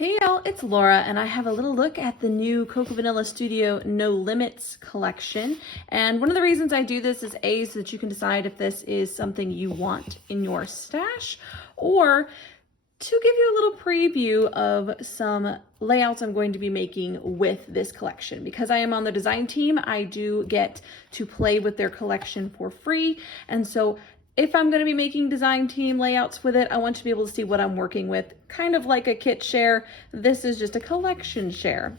Hey y'all, it's Laura, and I have a little look at the new Cocoa Vanilla Studio No Limits collection. And one of the reasons I do this is A, so that you can decide if this is something you want in your stash, or to give you a little preview of some layouts I'm going to be making with this collection. Because I am on the design team, I do get to play with their collection for free. And so if I'm going to be making design team layouts with it, I want to be able to see what I'm working with, kind of like a kit share. This is just a collection share.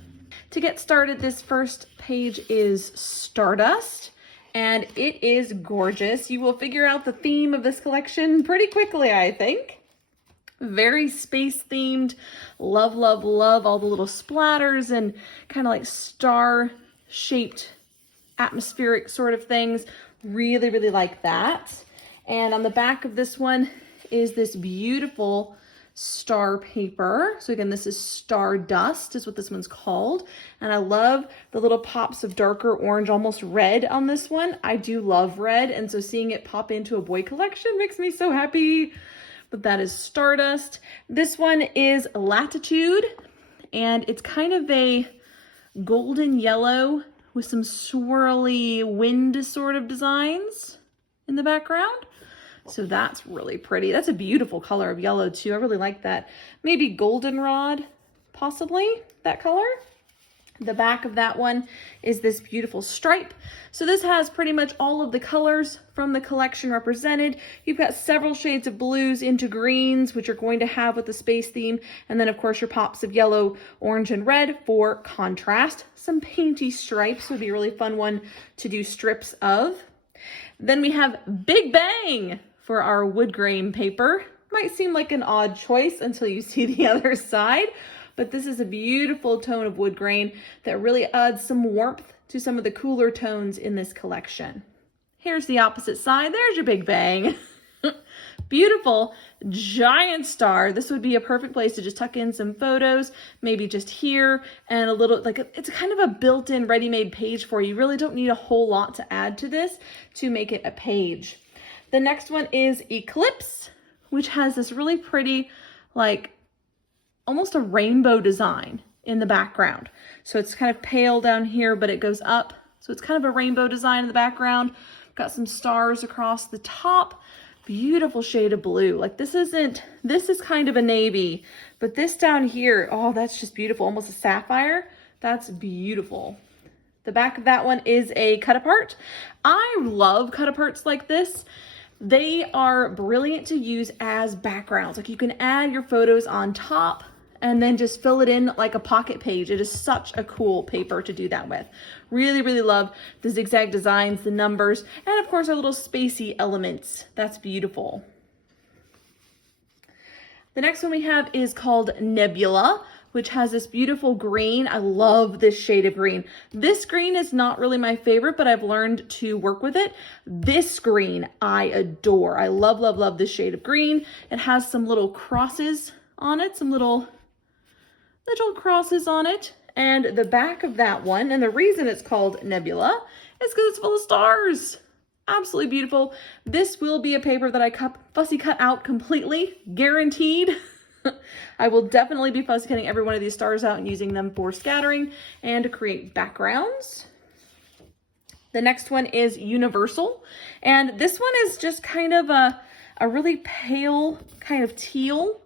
To get started, this first page is Stardust, and it is gorgeous. You will figure out the theme of this collection pretty quickly, I think. Very space themed. Love, love, love all the little splatters and kind of like star shaped atmospheric sort of things. Really, really like that. And on the back of this one is this beautiful star paper. So again, this is Stardust is what this one's called. And I love the little pops of darker orange, almost red on this one. I do love red. And so seeing it pop into a boy collection makes me so happy. But that is Stardust. This one is Latitude, and it's kind of a golden yellow with some swirly wind sort of designs in the background. So that's really pretty. That's a beautiful color of yellow too. I really like that. Maybe goldenrod, possibly, that color. The back of that one is this beautiful stripe. So this has pretty much all of the colors from the collection represented. You've got several shades of blues into greens, which you're going to have with the space theme. And then of course your pops of yellow, orange, and red for contrast. Some painty stripes would be a really fun one to do strips of. Then we have Big Bang for our wood grain paper. Might seem like an odd choice until you see the other side, but this is a beautiful tone of wood grain that really adds some warmth to some of the cooler tones in this collection. Here's the opposite side. There's your Big Bang. Beautiful giant star. This would be a perfect place to just tuck in some photos, maybe just here, and a little, it's kind of a built-in ready-made page for you. You really don't need a whole lot to add to this to make it a page. The next one is Eclipse, which has this really pretty, like almost a rainbow design in the background. So it's kind of pale down here, but it goes up. So it's kind of a rainbow design in the background. Got some stars across the top. Beautiful shade of blue. Like this is kind of a navy, but this down here, oh, that's just beautiful. Almost a sapphire. That's beautiful. The back of that one is a cut apart. I love cut aparts like this. They are brilliant to use as backgrounds. Like you can add your photos on top and then just fill it in like a pocket page. It is such a cool paper to do that with. Really, really love the zigzag designs, the numbers, and of course our little spacey elements. That's beautiful. The next one we have is called Nebula, which has this beautiful green. I love this shade of green. This green is not really my favorite, but I've learned to work with it. This green I adore. I love, love, love this shade of green. It has some little crosses on it, some little crosses on it. And the back of that one, and the reason it's called Nebula is because it's full of stars. Absolutely beautiful. This will be a paper that I fussy cut out completely, guaranteed. I will definitely be fussy cutting every one of these stars out and using them for scattering and to create backgrounds. The next one is Universal, and this one is just kind of a really pale kind of teal,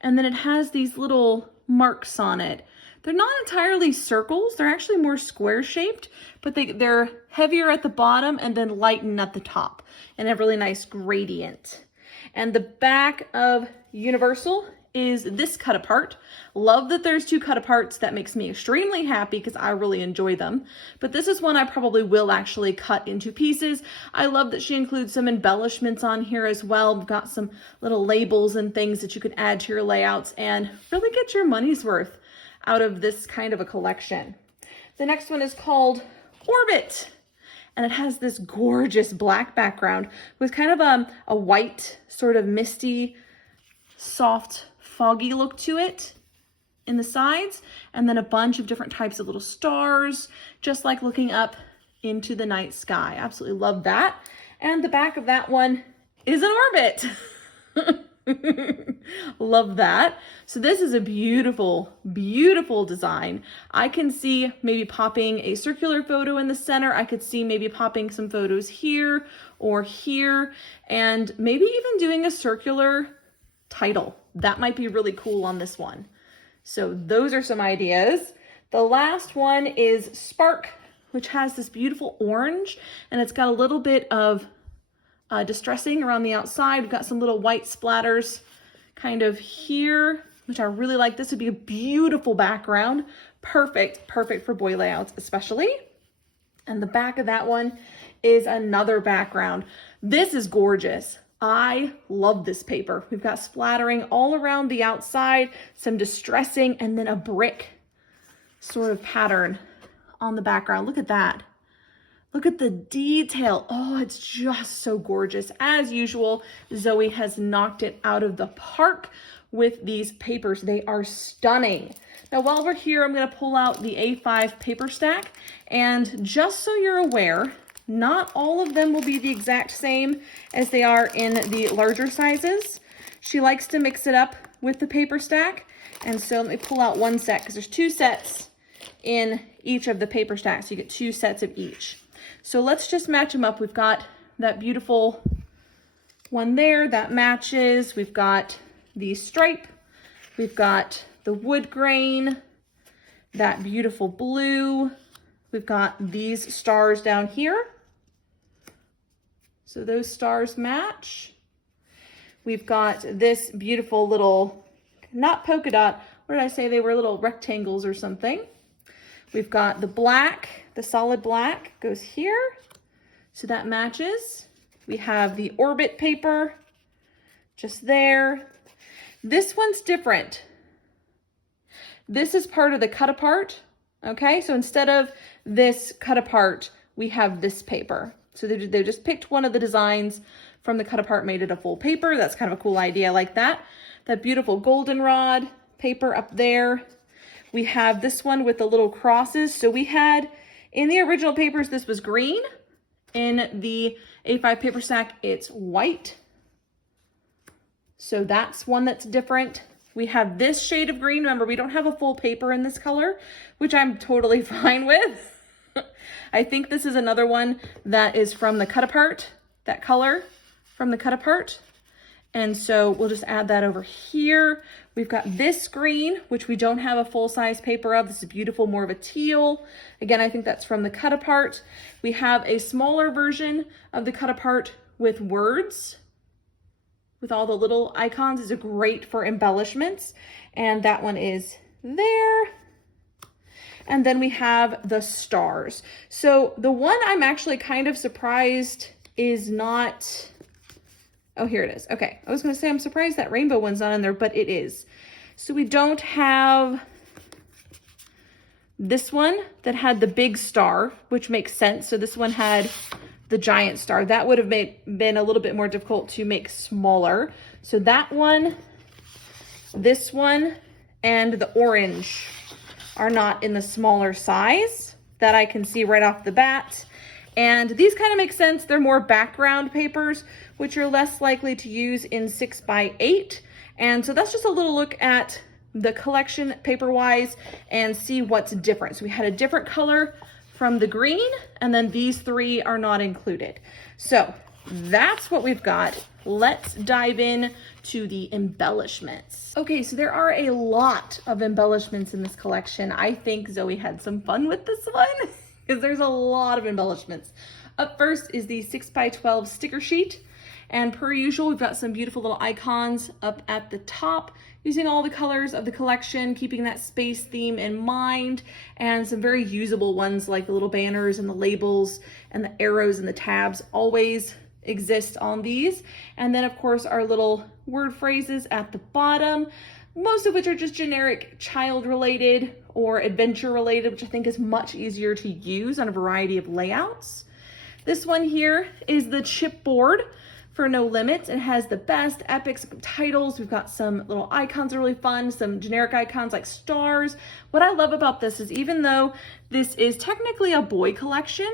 and then it has these little marks on it. They're not entirely circles, they're actually more square shaped, but they're heavier at the bottom and then lighten at the top, and a really nice gradient. And the back of Universal is this cut apart. Love that there's two cut aparts. That makes me extremely happy because I really enjoy them. But this is one I probably will actually cut into pieces. I love that she includes some embellishments on here as well. We've got some little labels and things that you can add to your layouts and really get your money's worth out of this kind of a collection. The next one is called Orbit, and it has this gorgeous black background with kind of a white, sort of misty, soft, foggy look to it in the sides, and then a bunch of different types of little stars, just like looking up into the night sky. Absolutely love that. And the back of that one is an orbit. Love that. So this is a beautiful, beautiful design. I can see maybe popping a circular photo in the center. I could see maybe popping some photos here or here, and maybe even doing a circular title. That might be really cool on this one. So those are some ideas. The last one is Spark, which has this beautiful orange, and it's got a little bit of distressing around the outside. We've got some little white splatters kind of here, which I really like. This would be a beautiful background. Perfect, perfect for boy layouts especially. And the back of that one is another background. This is gorgeous. I love this paper. We've got splattering all around the outside, some distressing, and then a brick sort of pattern on the background. Look at that. Look at the detail. Oh, it's just so gorgeous. As usual, Zoe has knocked it out of the park with these papers. They are stunning. Now, while we're here, I'm going to pull out the A5 paper stack. And just so you're aware, not all of them will be the exact same as they are in the larger sizes. She likes to mix it up with the paper stack. And so let me pull out one set because there's two sets in each of the paper stacks. You get two sets of each. So let's just match them up. We've got that beautiful one there that matches. We've got the stripe. We've got the wood grain, that beautiful blue. We've got these stars down here. So those stars match. We've got this beautiful little, not polka dot, what did I say? They were little rectangles or something. We've got the black, the solid black goes here, so that matches. We have the orbit paper just there. This one's different. This is part of the cut apart, okay? So instead of this cut apart, we have this paper. So they just picked one of the designs from the cut apart, made it a full paper. That's kind of a cool idea like that. That beautiful goldenrod paper up there. We have this one with the little crosses. So we had, in the original papers, this was green. In the A5 paper stack, it's white. So that's one that's different. We have this shade of green. Remember, we don't have a full paper in this color, which I'm totally fine with. I think this is another one that is from the cut apart, that color from the cut apart. And so we'll just add that over here. We've got this green, which we don't have a full-size paper of. This is beautiful, more of a teal. Again, I think that's from the cut apart. We have a smaller version of the cut apart with words, with all the little icons. Is great for embellishments. And that one is there. And then we have the stars. So the one I'm actually kind of surprised is not... Oh, here it is. Okay. I was going to say, I'm surprised that rainbow one's not in there, but it is. So we don't have this one that had the big star, which makes sense. So this one had the giant star. That would have been a little bit more difficult to make smaller. So that one, this one, and the orange are not in the smaller size that I can see right off the bat. And these kind of make sense. They're more background papers, which are less likely to use in 6x8. And so that's just a little look at the collection paper-wise and see what's different. So we had a different color from the green, and then these three are not included. So that's what we've got. Let's dive in to the embellishments. Okay, so there are a lot of embellishments in this collection. I think Zoe had some fun with this one because there's a lot of embellishments. Up first is the 6x12 sticker sheet. And per usual, we've got some beautiful little icons up at the top, using all the colors of the collection, keeping that space theme in mind, and some very usable ones like the little banners and the labels and the arrows and the tabs always exist on these. And then of course our little word phrases at the bottom, most of which are just generic child related or adventure related, which I think is much easier to use on a variety of layouts. This one here is the chipboard for No Limits. It has the best epic titles. We've got some little icons that are really fun, some generic icons like stars. What I love about this is even though this is technically a boy collection,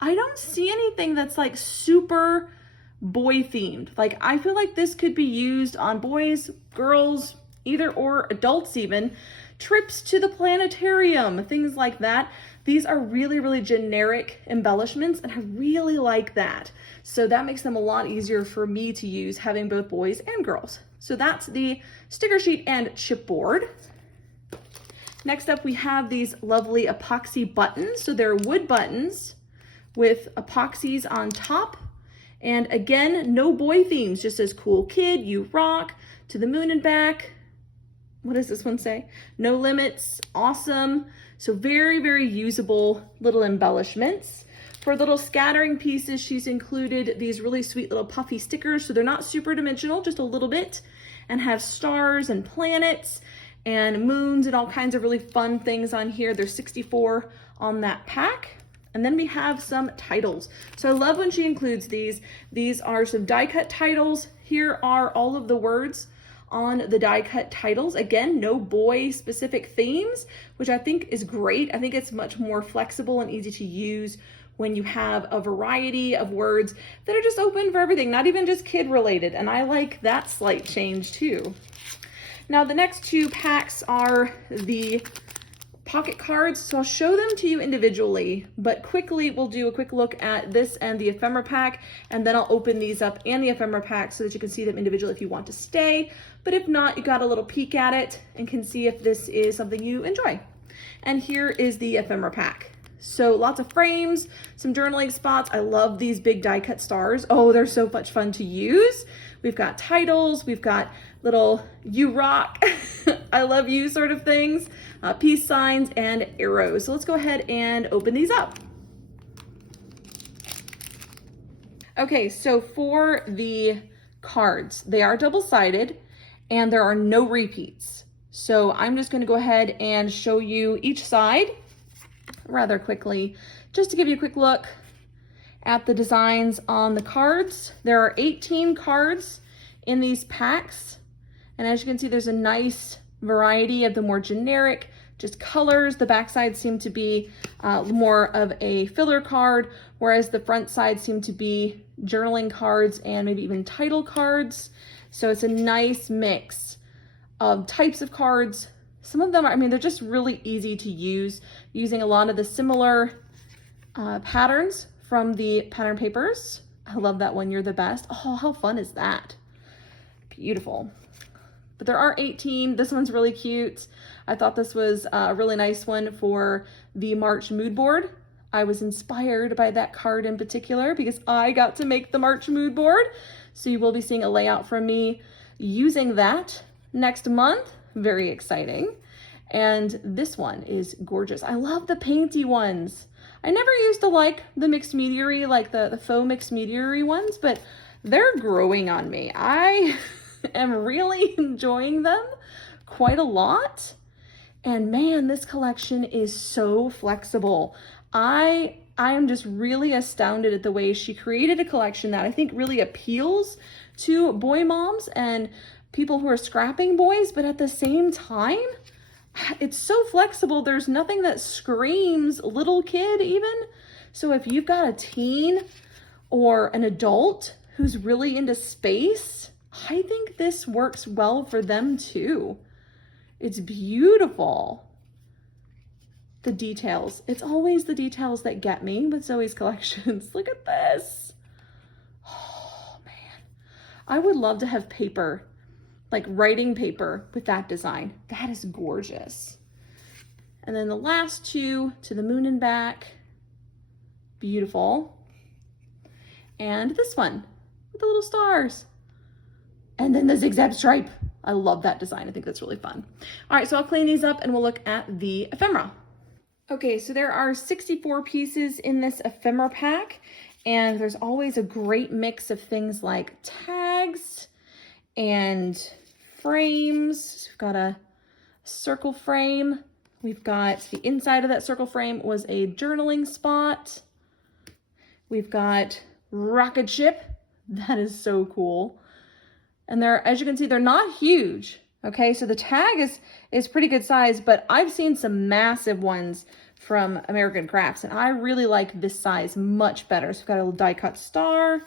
I don't see anything that's like super boy themed. Like, I feel like this could be used on boys, girls, either or, adults even, trips to the planetarium, things like that. These are really, really generic embellishments, and I really like that. So that makes them a lot easier for me to use, having both boys and girls. So that's the sticker sheet and chipboard. Next up, we have these lovely epoxy buttons. So they're wood buttons with epoxies on top. And again, no boy themes, just says cool kid, you rock, to the moon and back. What does this one say? No limits, awesome. So very, very usable little embellishments. For little scattering pieces, she's included these really sweet little puffy stickers. So they're not super dimensional, just a little bit, and have stars and planets and moons and all kinds of really fun things on here. There's 64 on that pack. And then we have some titles. So I love when she includes these. These are some die cut titles. Here are all of the words on the die cut titles. Again, no boy specific themes, which I think is great. I think it's much more flexible and easy to use when you have a variety of words that are just open for everything, not even just kid related. And I like that slight change too. Now the next two packs are the pocket cards. So I'll show them to you individually, but quickly we'll do a quick look at this and the ephemera pack, and then I'll open these up and the ephemera pack so that you can see them individually if you want to stay. But if not, you got a little peek at it and can see if this is something you enjoy. And here is the ephemera pack. So lots of frames, some journaling spots. I love these big die cut stars. Oh, they're so much fun to use. We've got titles, we've got little you rock, I love you sort of things, peace signs and arrows. So let's go ahead and open these up. Okay, so for the cards, they are double-sided and there are no repeats. So I'm just going to go ahead and show you each side rather quickly, just to give you a quick look at the designs on the cards. There are 18 cards in these packs, and as you can see, there's a nice variety of the more generic, just colors. The back side seem to be more of a filler card, whereas the front side seem to be journaling cards and maybe even title cards. So it's a nice mix of types of cards. Some of them are, I mean, they're just really easy to use, using a lot of the similar patterns from the pattern papers. I love that one, You're the Best. Oh, how fun is that? Beautiful. But there are 18. This one's really cute. I thought this was a really nice one for the March mood board. I was inspired by that card in particular because I got to make the March mood board. So you will be seeing a layout from me using that next month. Very exciting. And this one is gorgeous. I love the painty ones. I never used to like the mixed media-y, like the faux mixed media-y ones, but they're growing on me. I am really enjoying them quite a lot. And man, this collection is so flexible. I am just really astounded at the way she created a collection that I think really appeals to boy moms and people who are scrapping boys, but at the same time, it's so flexible. There's nothing that screams little kid even. So if you've got a teen or an adult who's really into space, I think this works well for them too. It's beautiful. The details. It's always the details that get me with Zoe's collections. Look at this. Oh man. I would love to have paper, like writing paper with that design. That is gorgeous. And then the last two, To the Moon and Back. Beautiful. And this one with the little stars. And then the zigzag stripe. I love that design. I think that's really fun. All right, so I'll clean these up and we'll look at the ephemera. Okay, so there are 64 pieces in this ephemera pack, and there's always a great mix of things like tags and frames. We've got a circle frame. We've got the inside of that circle frame was a journaling spot. We've got rocket ship. That is so cool. And they're, as you can see, they're not huge. Okay, so the tag is pretty good size, but I've seen some massive ones from American Crafts, and I really like this size much better. So we've got a little die cut star.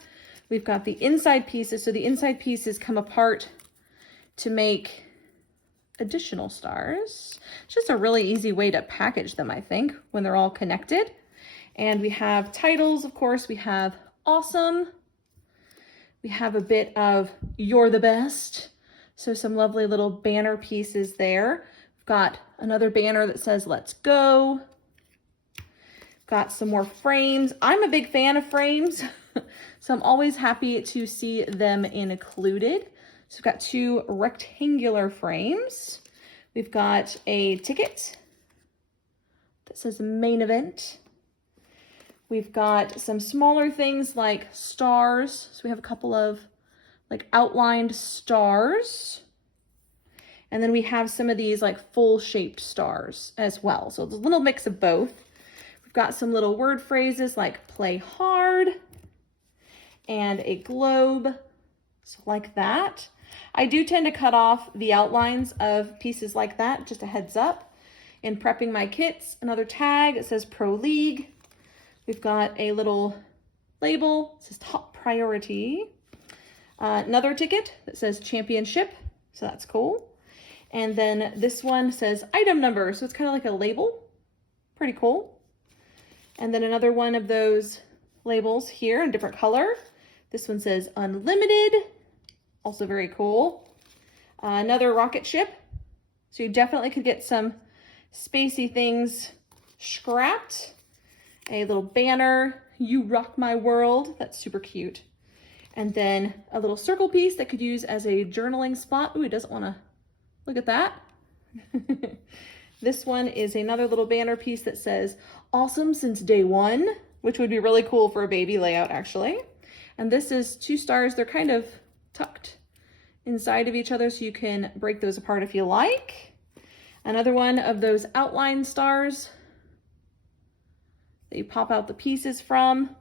We've got the inside pieces. So the inside pieces come apart to make additional stars. It's just a really easy way to package them, I think, when they're all connected. And we have titles, of course. We have awesome. We have a bit of you're the best. So some lovely little banner pieces there. We've got another banner that says let's go. Got some more frames. I'm a big fan of frames, so I'm always happy to see them included. So we've got 2 rectangular frames. We've got a ticket that says main event. We've got some smaller things like stars. So we have a couple of like outlined stars. And then we have some of these like full shaped stars as well. So it's a little mix of both. We've got some little word phrases like play hard and a globe. So like that. I do tend to cut off the outlines of pieces like that, just a heads up. In prepping my kits, another tag, it says Pro League. We've got a little label, it says top priority. Another ticket that says championship, so that's cool. And then this one says item number, so it's kind of like a label, pretty cool. And then another one of those labels here in a different color. This one says unlimited, also very cool. Another rocket ship, so you definitely could get some spacey things scrapped. A little banner, you rock my world, that's super cute. And then a little circle piece that could use as a journaling spot. Ooh, it doesn't want to look at that. This one is another little banner piece that says awesome since day one, which would be really cool for a baby layout actually. And this is 2 stars. They're kind of tucked inside of each other so you can break those apart if you like. Another one of those outline stars that you pop out the pieces from.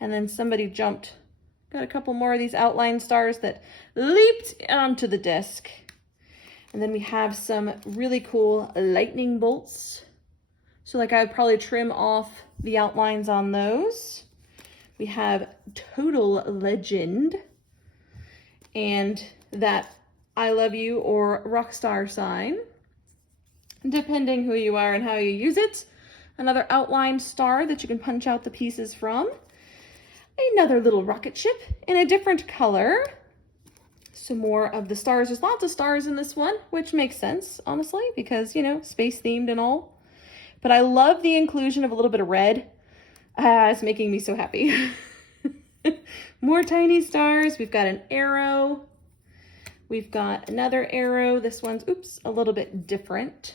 And then somebody jumped. Got a couple more of these outline stars that leaped onto the disc. And then we have some really cool lightning bolts. So like I would probably trim off the outlines on those. We have Total Legend and that I love you or rockstar sign, depending who you are and how you use it. Another outlined star that you can punch out the pieces from. Another little rocket ship in a different color. Some more of the stars. There's lots of stars in this one, which makes sense, honestly, because, you know, space themed and all. But I love the inclusion of a little bit of red. It's making me so happy. More tiny stars. We've got an arrow. We've got another arrow. This one's, oops, a little bit different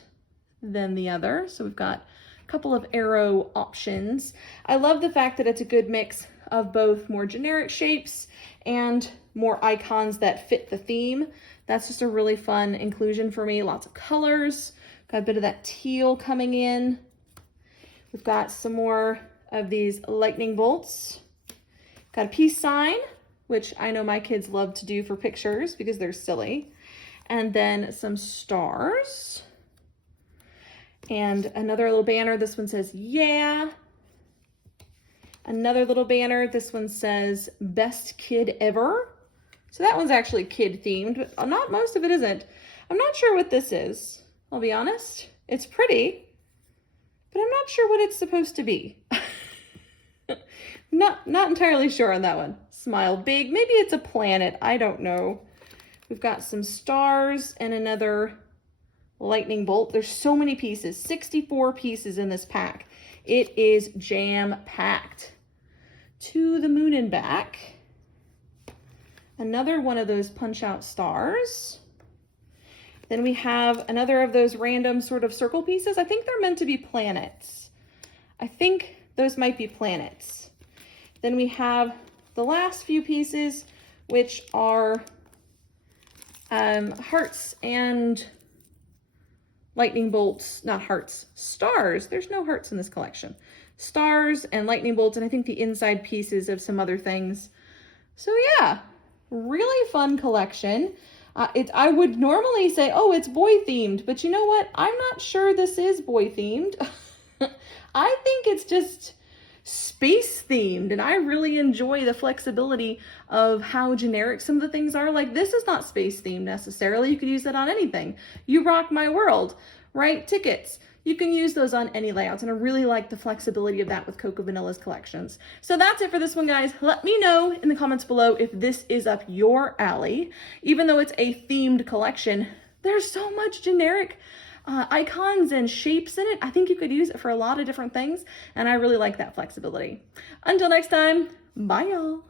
than the other. So we've got a couple of arrow options. I love the fact that it's a good mix of both more generic shapes and more icons that fit the theme. That's just a really fun inclusion for me. Lots of colors. Got a bit of that teal coming in. We've got some more of these lightning bolts. Got a peace sign, which I know my kids love to do for pictures because they're silly. And then some stars. And another little banner. This one says, yeah. Another little banner. This one says, best kid ever. So that one's actually kid themed, but not most of it isn't. I'm not sure what this is. I'll be honest. It's pretty, but I'm not sure what it's supposed to be. Not entirely sure on that one. Smile big. Maybe it's a planet. I don't know. We've got some stars and another lightning bolt. There's so many pieces. 64 pieces in this pack. It is jam-packed. To the moon and back. Another one of those punch-out stars. Then we have another of those random sort of circle pieces. I think they're meant to be planets. I think those might be planets. Then we have the last few pieces, which are hearts and lightning bolts, not hearts, stars. There's no hearts in this collection. Stars and lightning bolts, and I think the inside pieces of some other things. So yeah, really fun collection. I would normally say, oh, it's boy themed, but you know what? I'm not sure this is boy themed. I think it's just space themed, and I really enjoy the flexibility of how generic some of the things are. Like, this is not space themed necessarily. You could use that on anything. You Rock My World, right? Tickets. You can use those on any layouts, and I really like the flexibility of that with Coco Vanilla's collections. So that's it for this one, guys. Let me know in the comments below if this is up your alley. Even though it's a themed collection, there's so much generic icons and shapes in it. I think you could use it for a lot of different things, and I really like that flexibility. Until next time, bye y'all.